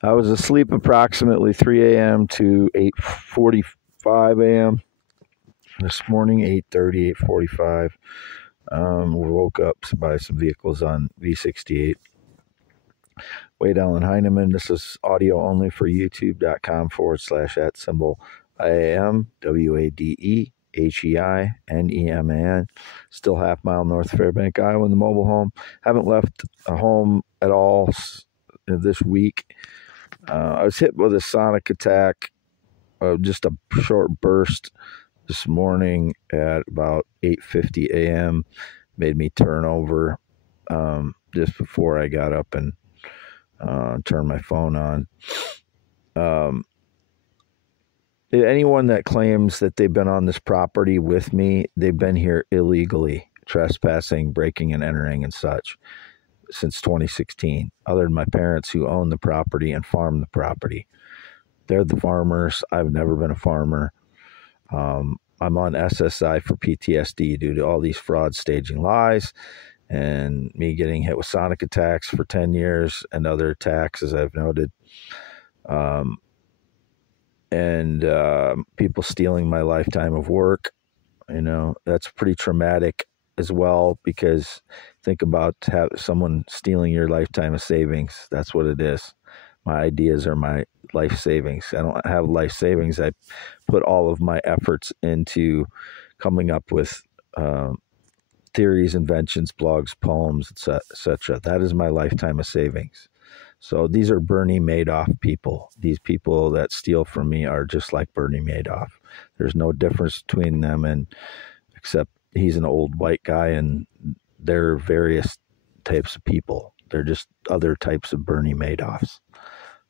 I was asleep approximately 3 a.m. to 8:45 a.m. this morning, 8:30, 8:45. We woke up by some vehicles on V68. Wade Allen Heineman. This is audio only for youtube.com/@symbol IAM, WADEHEINEMAN. Still half mile North Fairbank, Iowa in the mobile home. Haven't left home at all this week. I was hit with a sonic attack, just a short burst this morning at about 8:50 a.m. Made me turn over just before I got up and turn my phone on. Anyone that claims that they've been on this property with me, they've been here illegally, trespassing, breaking and entering and such since 2016, other than my parents who own the property and farm the property. They're the farmers. I've never been a farmer. I'm on SSI for PTSD due to all these fraud staging lies and me getting hit with sonic attacks for 10 years and other attacks, as I've noted, and people stealing my lifetime of work. That's pretty traumatic as well, because think about someone stealing your lifetime of savings. That's what it is. My ideas are my life savings. I don't have life savings. I put all of my efforts into coming up with theories, inventions, blogs, poems, etc. That is my lifetime of savings. So these are Bernie Madoff people. These people that steal from me are just like Bernie Madoff. There's no difference between them, and except he's an old white guy and they're various types of people. They're just other types of Bernie Madoffs.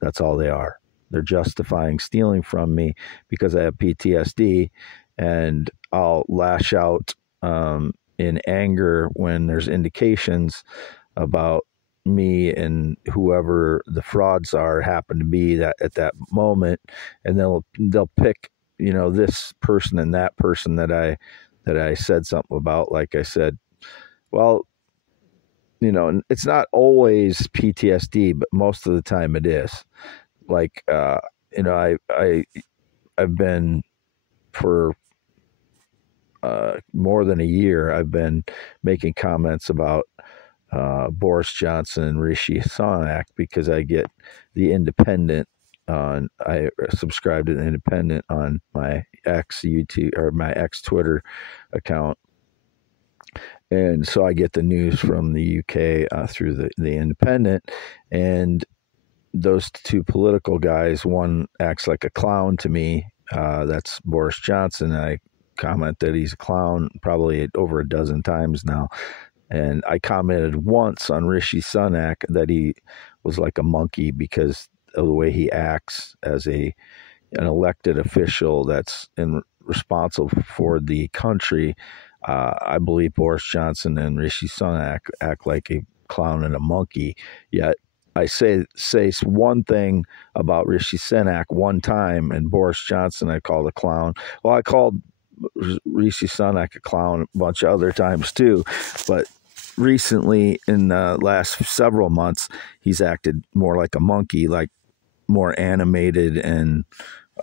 That's all they are. They're justifying stealing from me because I have PTSD, and I'll lash out in anger when there's indications about me and whoever the frauds are happen to be that at that moment, and they'll pick this person and that person that I said something about. Like I said, well, it's not always PTSD, but most of the time it is. Like I've been for more than a year, I've been making comments about Boris Johnson and Rishi Sunak because I get the Independent on. I subscribe to the Independent on my ex YouTube or my ex Twitter account, and so I get the news from the UK through the Independent. And those two political guys, one acts like a clown to me. That's Boris Johnson. I comment that he's a clown probably over a dozen times now. And I commented once on Rishi Sunak that he was like a monkey because of the way he acts as an elected official that's responsible for the country. I believe Boris Johnson and Rishi Sunak act like a clown and a monkey. Yet I say one thing about Rishi Sunak one time, and Boris Johnson I called a clown. Well, I called Rishi Sunak a clown a bunch of other times too, but recently in the last several months he's acted more like a monkey, like more animated, and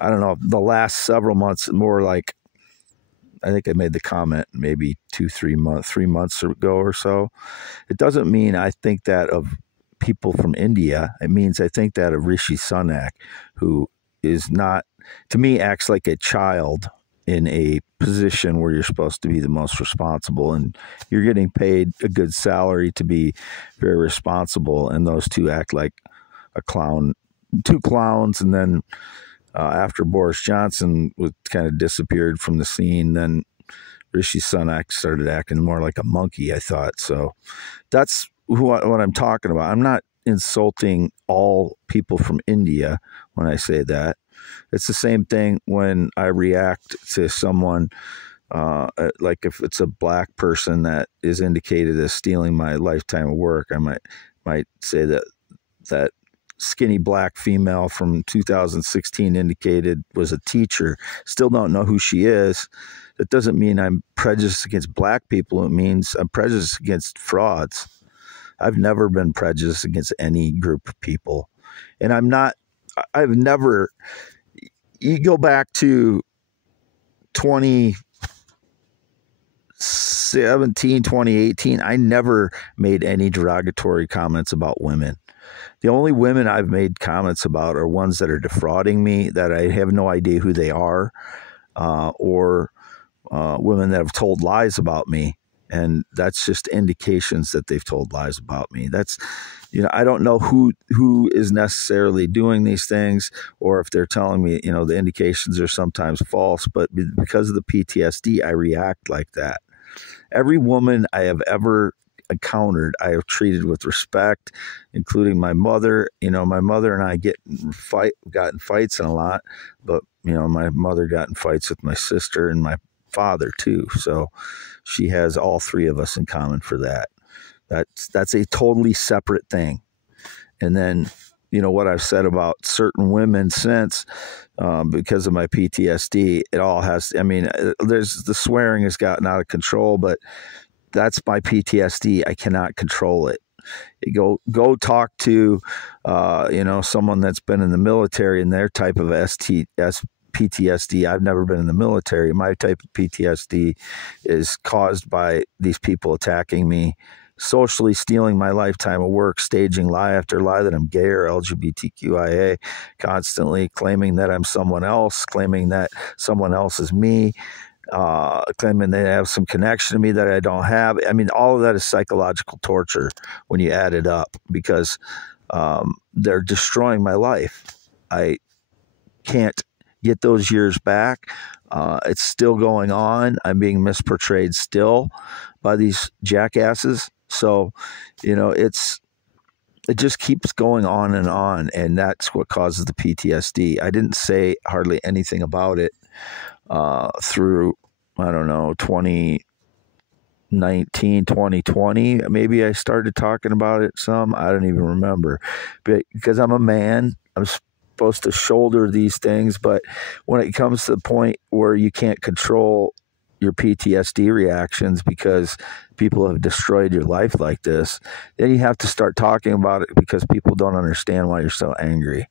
I don't know, the last several months more like, I think I made the comment maybe 3 months ago or so. It doesn't mean I think that of people from India. It means I think that of Rishi Sunak, who is not, to me, acts like a child in a position where you're supposed to be the most responsible, and you're getting paid a good salary to be very responsible, and those two act like a clown, two clowns. And then after Boris Johnson was kind of disappeared from the scene, then Rishi Sunak started acting more like a monkey, I thought. So that's what I'm talking about. I'm not insulting all people from India when I say that. It's the same thing when I react to someone, like if it's a black person that is indicated as stealing my lifetime of work, I might say that skinny black female from 2016 indicated was a teacher. Still don't know who she is. That doesn't mean I'm prejudiced against black people. It means I'm prejudiced against frauds. I've never been prejudiced against any group of people. And I've never, you go back to 2017, 2018, I never made any derogatory comments about women. The only women I've made comments about are ones that are defrauding me, that I have no idea who they are, or women that have told lies about me. And that's just indications that they've told lies about me. That's, I don't know who is necessarily doing these things, or if they're telling me, the indications are sometimes false, but because of the PTSD, I react like that. Every woman I have ever encountered, I have treated with respect, including my mother. My mother and I got in fights and a lot, but my mother got in fights with my sister and my father too. So she has all three of us in common for that. That's a totally separate thing. And then, what I've said about certain women since, because of my PTSD, it all has, there's the swearing has gotten out of control, but that's my PTSD. I cannot control it. Go talk to, someone that's been in the military and their type of PTSD. I've never been in the military. My type of PTSD is caused by these people attacking me, socially stealing my lifetime of work, staging lie after lie that I'm gay or LGBTQIA, constantly claiming that I'm someone else, claiming that someone else is me, claiming they have some connection to me that I don't have. All of that is psychological torture when you add it up, because they're destroying my life. I can't get those years back. It's still going on. I'm being misportrayed still by these jackasses. So, it just keeps going on, and that's what causes the PTSD. I didn't say hardly anything about it through, 2019, 2020. Maybe I started talking about it some. I don't even remember. But because I'm a man, I'm supposed to shoulder these things. But when it comes to the point where you can't control your PTSD reactions because people have destroyed your life like this, then you have to start talking about it, because people don't understand why you're so angry.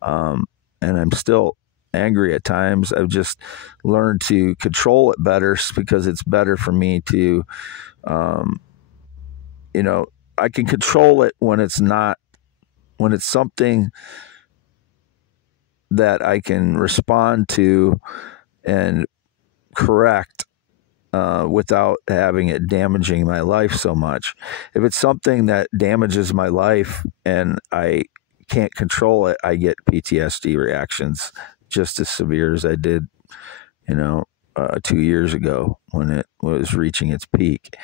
And I'm still angry at times. I've just learned to control it better, because it's better for me to, I can control it when it's something that I can respond to and correct without having it damaging my life so much. If it's something that damages my life and I can't control it, I get PTSD reactions just as severe as I did, 2 years ago when it was reaching its peak.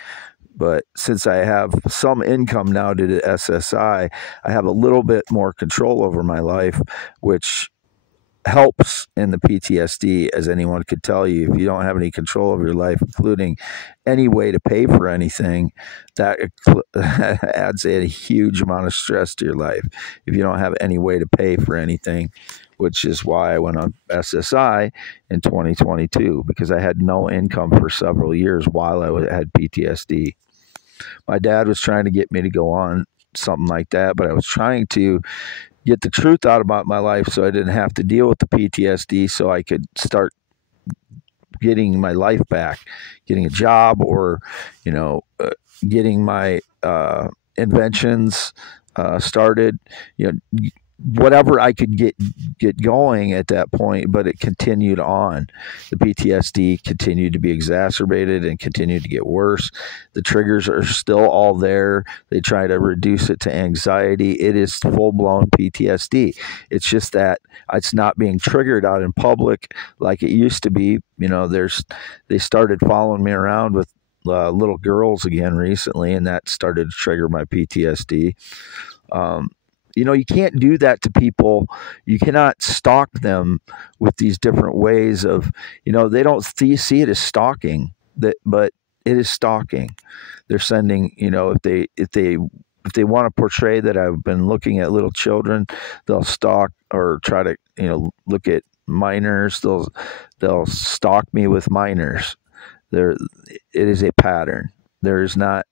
But since I have some income now due to SSI, I have a little bit more control over my life, which helps in the PTSD, as anyone could tell you. If you don't have any control over your life, including any way to pay for anything, that adds a huge amount of stress to your life. If you don't have any way to pay for anything, which is why I went on SSI in 2022, because I had no income for several years while I had PTSD. My dad was trying to get me to go on something like that, but I was trying to get the truth out about my life so I didn't have to deal with the PTSD, so I could start getting my life back, getting a job, or, getting my inventions started, whatever I could get going at that point. But it continued on. The PTSD continued to be exacerbated and continued to get worse. The triggers are still all there. They try to reduce it to anxiety. It is full-blown PTSD. It's just that it's not being triggered out in public like it used to be. They started following me around with little girls again recently, and that started to trigger my PTSD. You can't do that to people. You cannot stalk them with these different ways of, they don't see it as stalking, but it is stalking. They're sending, if they want to portray that I've been looking at little children, they'll stalk or try to, look at minors. They'll stalk me with minors. It is a pattern. There's not,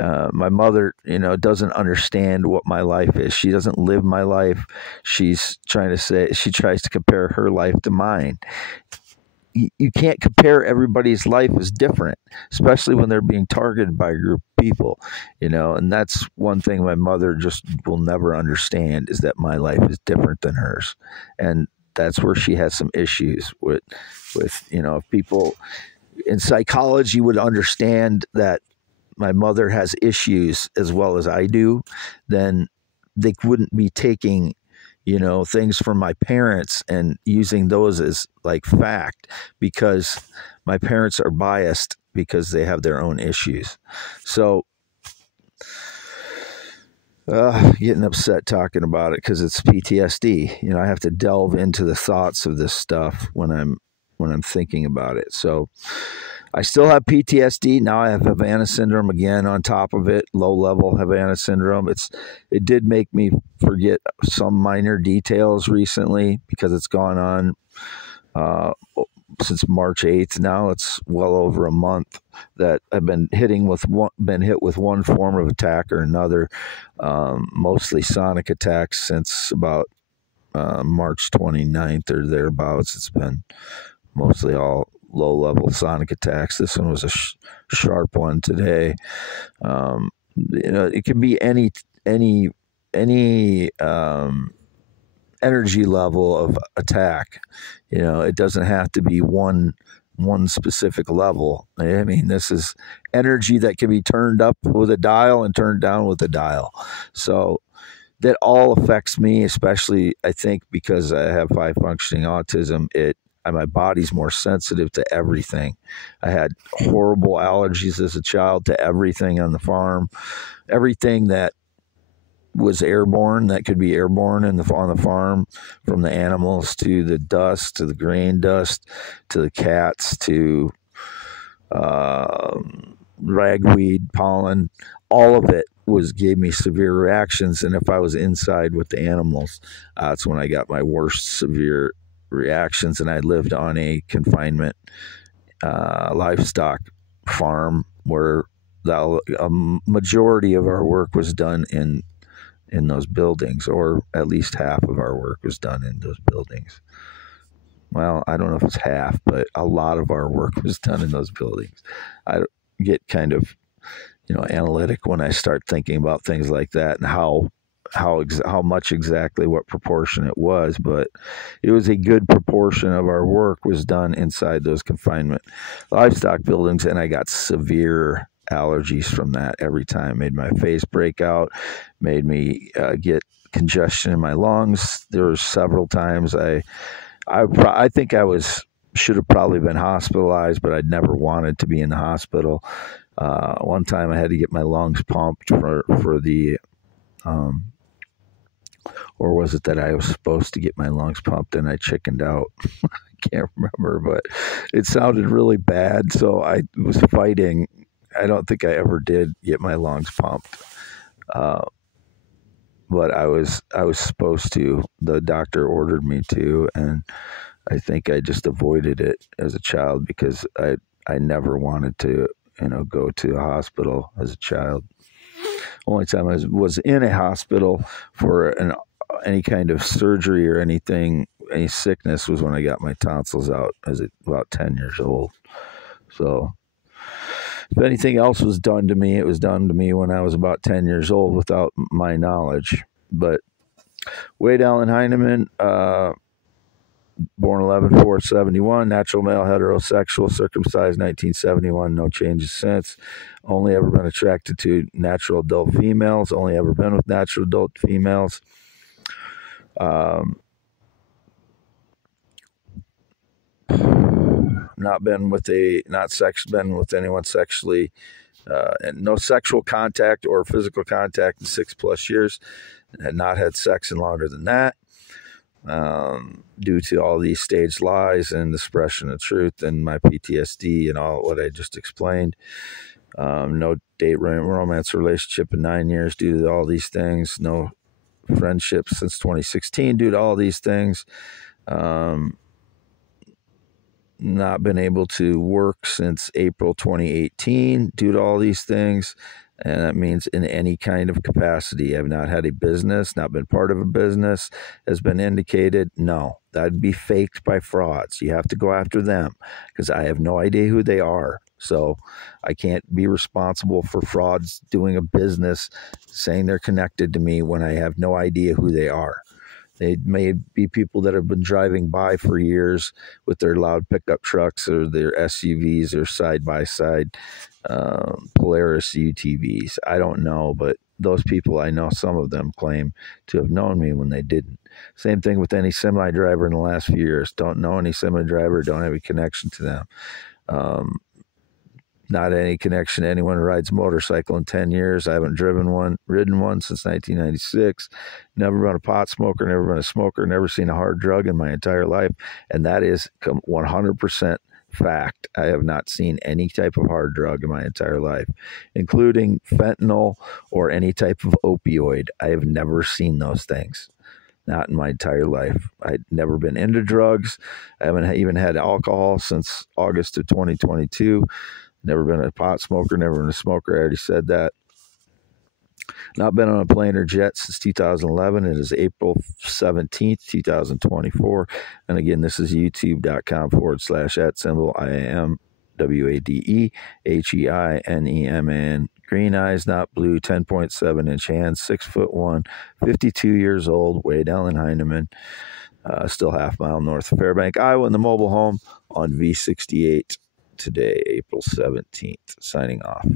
my mother, doesn't understand what my life is. She doesn't live my life. She tries to compare her life to mine. You can't compare. Everybody's life is different, especially when they're being targeted by a group of people, and that's one thing my mother just will never understand, is that my life is different than hers. And that's where she has some issues with if people in psychology would understand that my mother has issues as well as I do, then they wouldn't be taking things from my parents and using those as like fact, because my parents are biased because they have their own issues. So getting upset talking about it because it's PTSD. I have to delve into the thoughts of this stuff when I'm thinking about it. So I still have PTSD. Now I have Havana Syndrome again on top of it, low level Havana Syndrome. It did make me forget some minor details recently because it's gone on since March 8th. Now it's well over a month that I've been hit with one form of attack or another, mostly sonic attacks since about March 29th or thereabouts. It's been mostly all low-level sonic attacks. This one was a sharp one today. It can be any energy level of attack. It doesn't have to be one specific level. I mean, this is energy that can be turned up with a dial and turned down with a dial. So that all affects me, especially I think because I have high functioning autism. My body's more sensitive to everything. I had horrible allergies as a child to everything on the farm, everything that was airborne, that could be airborne on the farm, from the animals to the dust, to the grain dust, to the cats, to ragweed, pollen. All of it gave me severe reactions. And if I was inside with the animals, that's when I got my worst severe reactions. And I lived on a confinement livestock farm where a majority of our work was done in those buildings, or at least half of our work was done in those buildings. Well, I don't know if it's half, but a lot of our work was done in those buildings. I get kind of analytic when I start thinking about things like that and how much exactly, what proportion it was, but it was a good proportion of our work was done inside those confinement livestock buildings, and I got severe allergies from that every time. Made my face break out, made me get congestion in my lungs. There were several times I think I should have probably been hospitalized, but I'd never wanted to be in the hospital. One time I had to get my lungs pumped for the or was it that I was supposed to get my lungs pumped and I chickened out? I can't remember, but it sounded really bad. So I was fighting. I don't think I ever did get my lungs pumped. But I was supposed to. The doctor ordered me to, and I think I just avoided it as a child because I never wanted to, go to a hospital as a child. Only time I was in a hospital for any kind of surgery or anything, any sickness, was when I got my tonsils out as about 10 years old. So if anything else was done to me, it was done to me when I was about 10 years old without my knowledge. But Wade Allen Heineman, born 11/4/71, natural male, heterosexual, circumcised 1971, no changes since. Only ever been attracted to natural adult females. Only ever been with natural adult females. Not been with anyone sexually, and no sexual contact or physical contact in 6+ years. Had not had sex in longer than that. Due to all these staged lies and the suppression of truth and my PTSD and all what I just explained. No date romance relationship in 9 years due to all these things. No friendship since 2016 due to all these things. not been able to work since April 2018 due to all these things. And that means in any kind of capacity. I've not had a business, not been part of a business, has been indicated. No, that'd be faked by frauds. You have to go after them because I have no idea who they are. So I can't be responsible for frauds doing a business saying they're connected to me when I have no idea who they are. They may be people that have been driving by for years with their loud pickup trucks or their SUVs or side-by-side Polaris UTVs. I don't know, but those people, I know some of them claim to have known me when they didn't. Same thing with any semi-driver in the last few years. Don't know any semi-driver, don't have a connection to them. Not any connection to anyone who rides a motorcycle in 10 years. I haven't ridden one since 1996. Never been a pot smoker, never been a smoker, never seen a hard drug in my entire life. And that is 100% fact. I have not seen any type of hard drug in my entire life, including fentanyl or any type of opioid. I have never seen those things. Not in my entire life. I'd never been into drugs. I haven't even had alcohol since August of 2022. Never been a pot smoker, never been a smoker. I already said that. Not been on a plane or jet since 2011. It is April 17th, 2024. And again, this is youtube.com/@symbol IAMWADEHEINEMAN. Green eyes, not blue, 10.7-inch hands, 6'1", 52 years old, Wade Allen Heineman. Still half mile north of Fairbank, Iowa, in the mobile home on V68. Today, April 17th. Signing off.